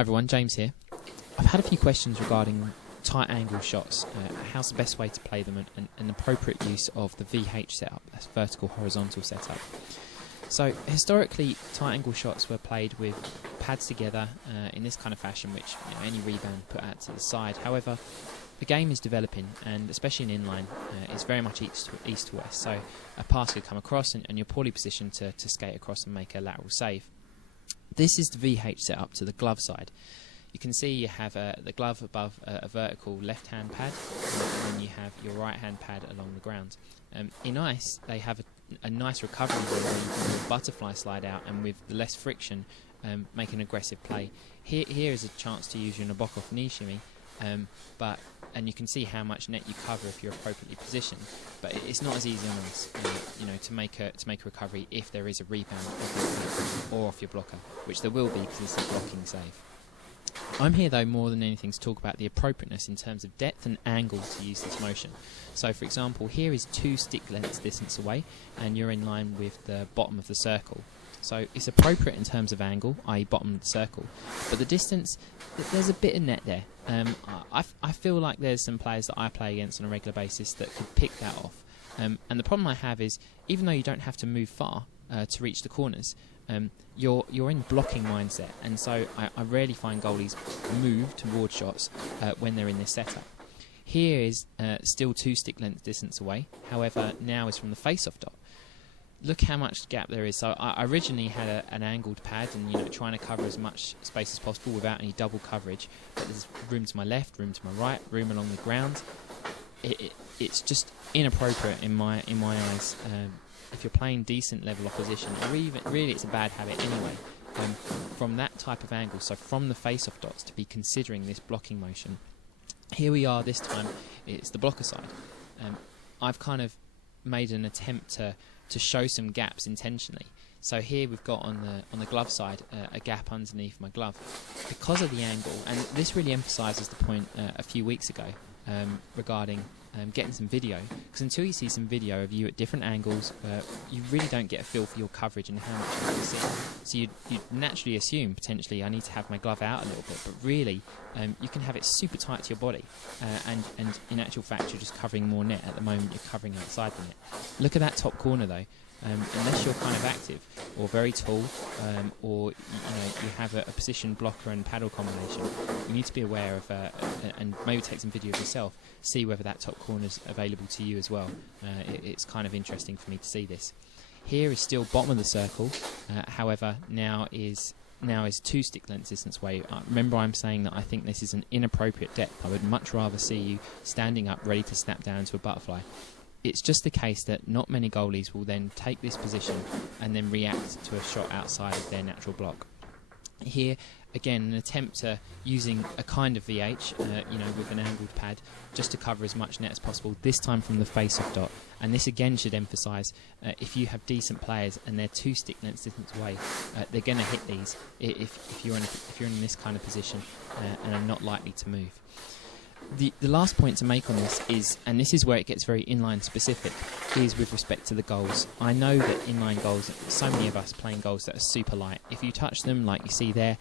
Hi everyone, James here. I've had a few questions regarding tight angle shots, how's the best way to play them, and appropriate use of the VH setup, that's vertical horizontal setup. So historically, tight angle shots were played with pads together in this kind of fashion, which any rebound put out to the side. However, the game is developing, and especially in inline, it's very much east to west. So a pass could come across, and you're poorly positioned to skate across and make a lateral save. This is the VH setup to the glove side. You can see you have the glove above a vertical left-hand pad, and then you have your right-hand pad along the ground. In ice, they have a nice recovery zone where you can do a butterfly slide out, and with less friction, make an aggressive play. Here is a chance to use your Nabokov knee shimmy, and you can see how much net you cover if you're appropriately positioned. But it's not as easy on ice, to make a recovery if there is a rebound or off your blocker, which there will be because it's a blocking save. I'm here though more than anything to talk about the appropriateness in terms of depth and angle to use this motion. So for example, here is 2 stick lengths distance away, and you're in line with the bottom of the circle. So it's appropriate in terms of angle, i.e. bottom of the circle, but the distance, there's a bit of net there. I feel like there's some players that I play against on a regular basis that could pick that off. And the problem I have is, even though you don't have to move far to reach the corners, you're in blocking mindset, and so I rarely find goalies move towards shots when they're in this setup. Here is still 2 stick length distance away, however now is from the face-off dot. Look how much gap there is. So I originally had an angled pad, and trying to cover as much space as possible without any double coverage. But there's room to my left, room to my right, room along the ground. It's just inappropriate in my eyes. If you're playing decent level opposition, or even really it's a bad habit anyway. From that type of angle, so from the face-off dots, to be considering this blocking motion. Here we are. This time it's the blocker side. I've kind of made an attempt to show some gaps intentionally. So here we've got on the glove side a gap underneath my glove because of the angle, and this really emphasises the point a few weeks ago regarding getting some video, because until you see some video of you at different angles, you really don't get a feel for your coverage and how much you can see. So you'd naturally assume potentially I need to have my glove out a little bit, but really you can have it super tight to your body, and in actual fact you're just covering more net. At the moment you're covering outside the net. Look at that top corner though. Unless you're kind of active or very tall, or you have a position blocker and paddle combination, you need to be aware of and maybe take some video of yourself, see whether that top corner is available to you as well. It's kind of interesting for me to see this. Here is still bottom of the circle, however now is 2 stick lengths distance away. Remember, I'm saying that I think this is an inappropriate depth. I would much rather see you standing up ready to snap down to a butterfly. It's just the case that not many goalies will then take this position and then react to a shot outside of their natural block. Here, again, an attempt to using a kind of VH, with an angled pad, just to cover as much net as possible, this time from the face-off dot. And this again should emphasise, if you have decent players and they're 2 stick lengths distance away, they're going to hit these if you're in this kind of position and are not likely to move. The last point to make on this is, and this is where it gets very inline specific, is with respect to the goals. I know that inline goals, so many of us playing goals that are super light. If you touch them, like you see there,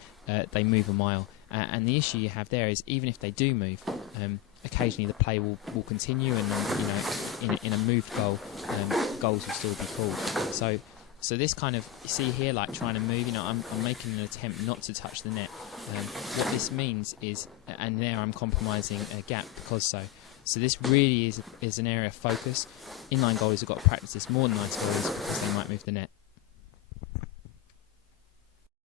they move a mile. And the issue you have there is, even if they do move, occasionally the play will continue, and in a moved goal, goals will still be called. So this kind of, you see here, like trying to move, I'm making an attempt not to touch the net. What this means is, and there I'm compromising a gap because so. So this really is an area of focus. Inline goalies have got to practice this more than ice goalies because they might move the net.